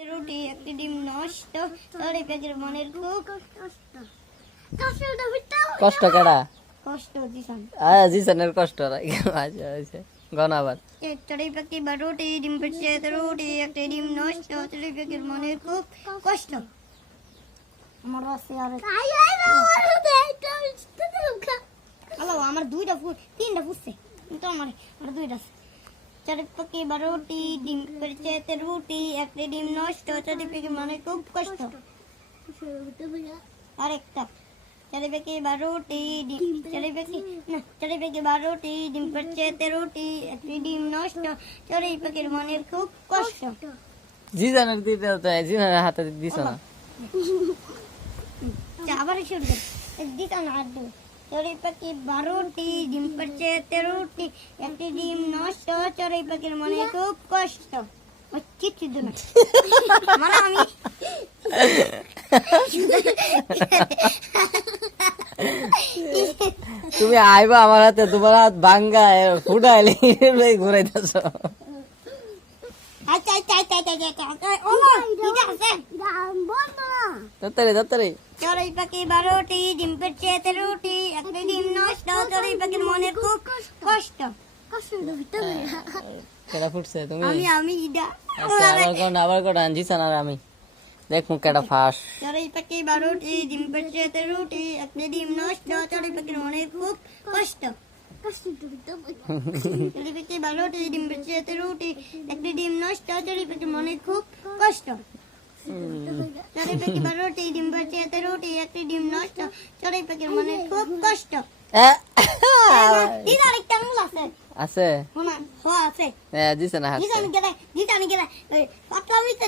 রুটি একটি ডিম নষ্ট চড়াই পাখির মনের খুব কষ্ট কেডা কষ্ট দিশান জিসানের কষ্ট আচ্ছা আচ্ছা গনাবার চড়াই পাখি বা রুটি ডিম পেটে রুটি একটি ডিম নষ্ট চড়াই পাখির মনের খুব কষ্ট আমার আছে আর হ্যালো আমার দুইটা ফুট তিনটা ফুটছে কিন্তু আমার দুইটা আছে চড়াই পাখি বা রুটি ডিম পেটে রুটি একটি ডিম নষ্ট চড়াই পাখির মনের খুব কষ্ট আরেকটা চড়াই পাখি বা রুটি চড়াই পাখি বা রুটি ডিম পেটে রুটি একটি ডিম নষ্ট চড়াই পাখির মনের খুব কষ্ট জিসানের দিতে জিসানের হাতে দিছ না আবার শুরু দিতা না আর দেব চড়াই পাখি বা রুটি ডিম পেটে রুটি একটি ডিম নষ্ট চড়াই পাখির মনের খুব কষ্ট চিঠি দিন মানে আমি তুমি আইবা আমার হাতে তোমার হাত ভাঙ্গা ফুটাইলে ঘুরাইতেছ আচ্ছা আচ্ছা আচ্ছা আচ্ছা আচ্ছা ও ঠিক আছে তাড়াতাড়ি চড়াই পাখি বা রুটি ডিম পেটে রুটি একটি ডিম নষ্ট চড়াই পাখির মনের খুব কষ্ট কেডা ফুটছে তুমি আমি ইডা আচ্ছা আবার কোন জিসান আর আমি দেখুন কেডা ফাঁস চড়াই পাখি বা রুটি ডিম পেটে রুটি একটি ডিম নষ্ট চড়াই পাখির মনের খুব কষ্ট চড়াই পাখি বা রুটি ডিম পেটে রুটি একটি ডিম নষ্ট চড়াই পাখির মনের খুব কষ্ট চড়াই পাখি বা রুটি ডিম পেটে রুটি একটি ডিম নষ্ট চড়াই পাখির মনের খুব কষ্ট দিদা আরেকটা মূল আছে আছে শোনা আছে জিসান হাত দিদা গেলে পাতলা হইতে